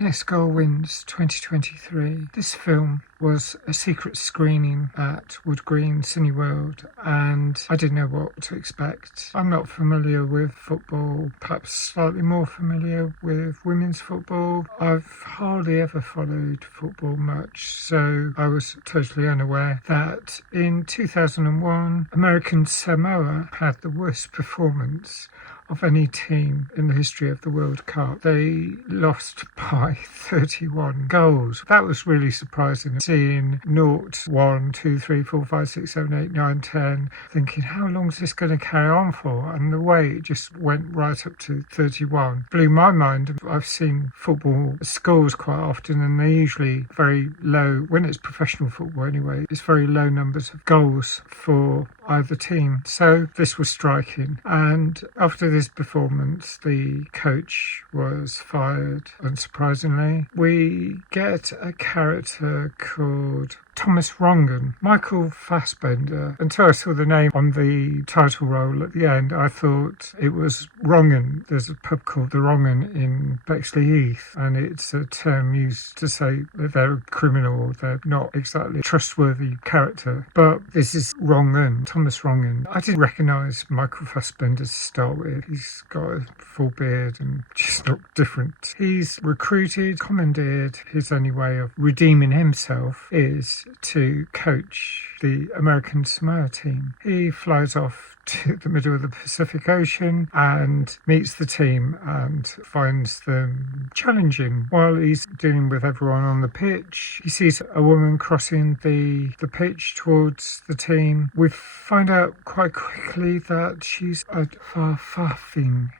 Next Goal Wins 2023. This film was a secret screening at Wood Green Cineworld and I didn't know what to expect. I'm not familiar with football, perhaps slightly more familiar with women's football. I've hardly ever followed football much, so I was totally unaware that in 2001 American Samoa had the worst performance of any team in the history of the World Cup. They lost by 31 goals. That was really surprising. Seeing 0, 1, 2, 3, 4, 5, 6, 7, 8, 9, 10, thinking how long is this going to carry on for? And the way it just went right up to 31 blew my mind. I've seen football scores quite often and they're usually very low. When it's professional football anyway, it's very low numbers of goals for either team. So this was striking. And after this performance, the coach was fired, unsurprisingly. We get a character called Thomas Rongen. Michael Fassbender. Until I saw the name on the title role at the end, I thought it was Rongen. There's a pub called the Rongen in Bexley Heath, and it's a term used to say that they're a criminal or they're not exactly a trustworthy character. But this is Rongen, Thomas Rongen. I didn't recognise Michael Fassbender to start with. He's got a full beard and just looked different. He's recruited, commandeered. His only way of redeeming himself is to coach the American Samoa team. He flies off to the middle of the Pacific Ocean and meets the team and finds them challenging. While he's dealing with everyone on the pitch, he sees a woman crossing the pitch towards the team. We find out quite quickly that she's a Fafafing.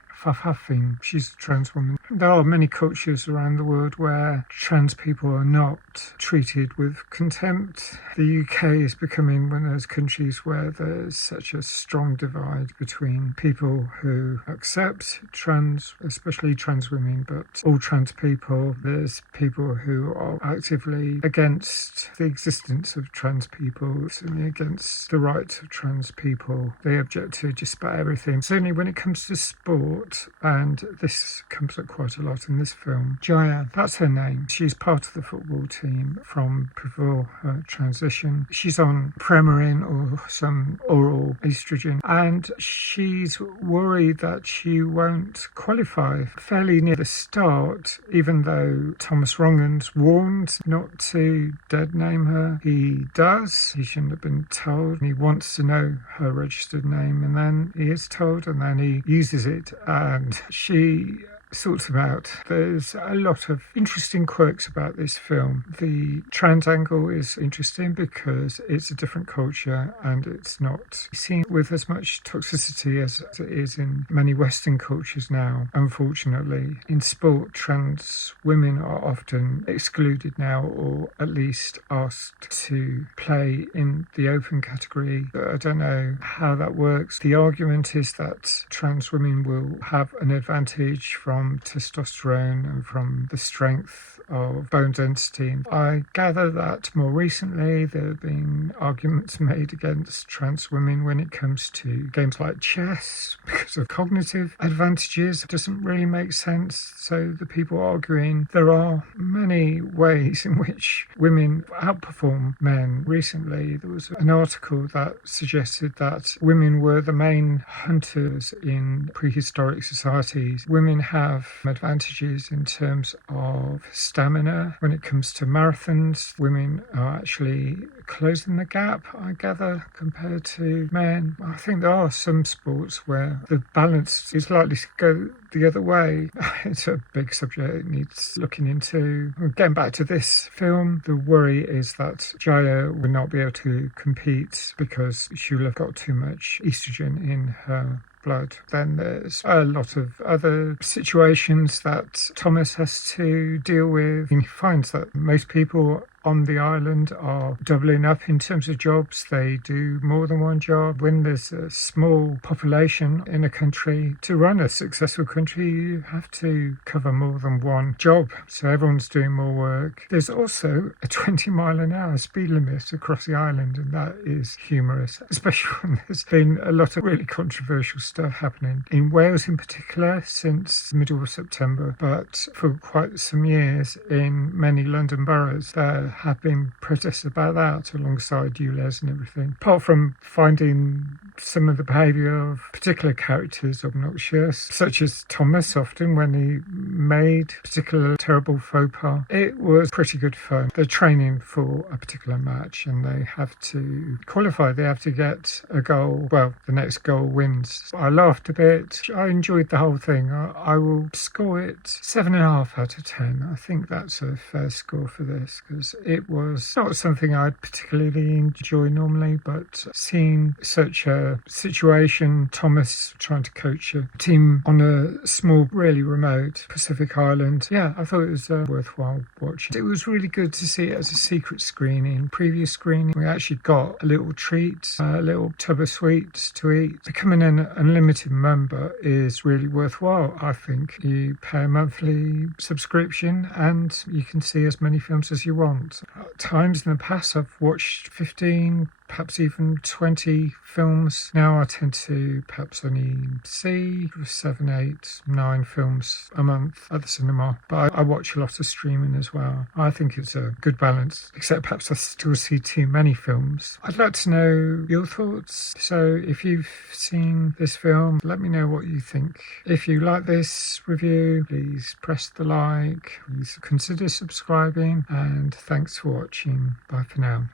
She's a trans woman. There are many cultures around the world where trans people are not treated with contempt. The UK is becoming one of those countries where there's such a strong divide between people who accept trans, especially trans women, but all trans people. There's people who are actively against the existence of trans people, certainly against the rights of trans people. They object to just about everything. Certainly when it comes to sport, and this comes up quite a lot in this film. Jaya, that's her name. She's part of the football team from before her transition. She's on Premarin or some oral estrogen, and she's worried that she won't qualify. Fairly near the start, even though Thomas Rongen's warned not to dead name her, he does. He shouldn't have been told. He wants to know her registered name, and then he is told, and then he uses it. And she sorts about. There's a lot of interesting quirks about this film. The trans angle is interesting because it's a different culture and it's not seen with as much toxicity as it is in many Western cultures now. Unfortunately, in sport, trans women are often excluded now, or at least asked to play in the open category. I don't know how that works. The argument is that trans women will have an advantage from testosterone and from the strength of bone density. I gather that more recently there have been arguments made against trans women when it comes to games like chess because of cognitive advantages. It doesn't really make sense. So the people arguing there are many ways in which women outperform men. Recently there was an article that suggested that women were the main hunters in prehistoric societies. Women have advantages in terms of stamina. When it comes to marathons, women are actually closing the gap, I gather, compared to men. I think there are some sports where the balance is likely to go the other way. It's a big subject, it needs looking into. Getting back to this film, the worry is that Jaya will not be able to compete because she'll have got too much estrogen in her blood. Then there's a lot of other situations that Thomas has to deal with. He finds that most people on the island are doubling up in terms of jobs. They do more than one job. When there's a small population in a country, to run a successful country, you have to cover more than one job. So everyone's doing more work. There's also a 20-mile-an-hour speed limit across the island, and that is humorous, especially when there's been a lot of really controversial stuff happening in Wales in particular since the middle of September, but for quite some years in many London boroughs there have been protests about that alongside ULEZ and everything. Apart from finding some of the behaviour of particular characters obnoxious, such as Thomas often when he made particular terrible faux pas, it was pretty good fun. They're training for a particular match and they have to qualify. They have to get a goal. Well, the next goal wins. I laughed a bit. I enjoyed the whole thing. I will score it 7.5 out of 10. I think that's a fair score for this because it was not something I'd particularly enjoy normally, but seeing such a situation, Thomas trying to coach a team on a small, really remote Pacific island, yeah, I thought it was worthwhile watching. It was really good to see it as a secret screening. Previous screening, we actually got a little treat, a little tub of sweets to eat. Becoming an unlimited member is really worthwhile, I think. You pay a monthly subscription and you can see as many films as you want. At times in the past, I've watched 15, perhaps even 20 films. Now I tend to perhaps only see 7, 8, 9 films a month at the cinema. But I watch a lot of streaming as well. I think it's a good balance, except perhaps I still see too many films. I'd like to know your thoughts. So if you've seen this film, let me know what you think. If you like this review, please press the like, please consider subscribing, and thanks for watching. Bye for now.